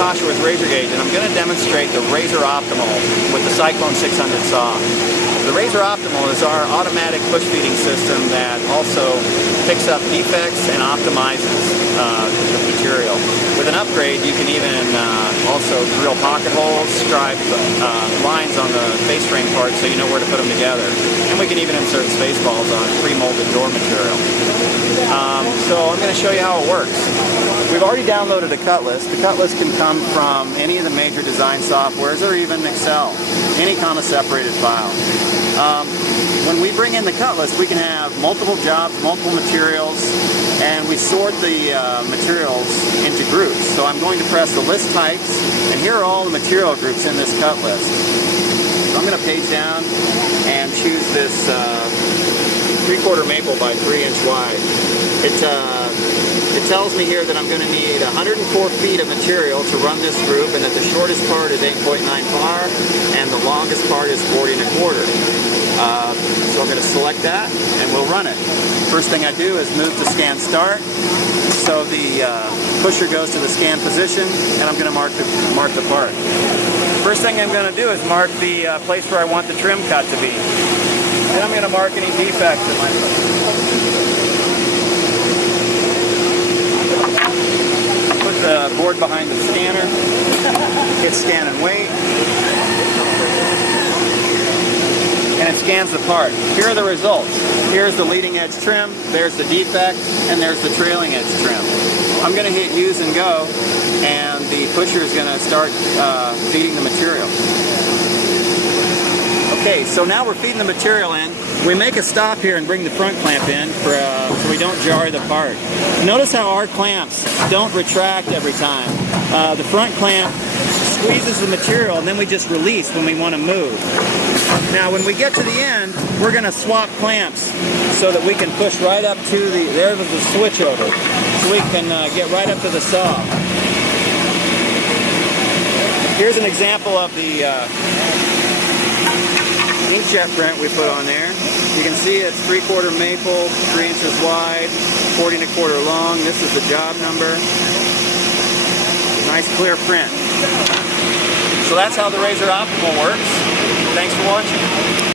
Kasha with RazorGage, and I'm going to demonstrate the RazorOptimal with the Cyclone 600 saw. The RazorOptimal is our automatic push feeding system that also picks up defects and optimizes the material. With an upgrade, you can even also drill pocket holes, scribe lines on the face frame part so you know where to put them together. And we can even insert space balls on pre-molded door material. So I'm going to show you how it works. We've already downloaded a cut list. The cut list can come from any of the major design softwares or even Excel, any comma separated file. When we bring in the cut list, we can have multiple jobs, multiple materials, and we sort the materials into groups. So I'm going to press the list types, and here are all the material groups in this cut list. So I'm going to page down and choose this 3/4 maple by 3-inch wide. It tells me here that I'm going to need 104 feet of material to run this group, and that the shortest part is 8.9 far and the longest part is 40 1/4. So I'm going to select that and we'll run it. First thing I do is move to scan start. So the pusher goes to the scan position, and I'm going to mark the part. First thing I'm going to do is mark the place where I want the trim cut to be. Then I'm going to mark any defects in my put the board behind the scanner, hit scan and wait, and it scans the part. Here are the results. Here's the leading edge trim, there's the defect, and there's the trailing edge trim. I'm going to hit use and go, and the pusher is going to start feeding the material. Okay, so now we're feeding the material in. We make a stop here and bring the front clamp in so we don't jar the part. Notice how our clamps don't retract every time. The front clamp squeezes the material, and then we just release when we want to move. Now when we get to the end, we're going to swap clamps so that we can push right up to there's the switch over, so we can get right up to the saw. Here's an example of the inkjet print we put on there. You can see it's 3/4 maple, 3 inches wide, 40 1/4 long. This is the job number. Nice clear print. So that's how the RazorOptimal works. Thanks for watching.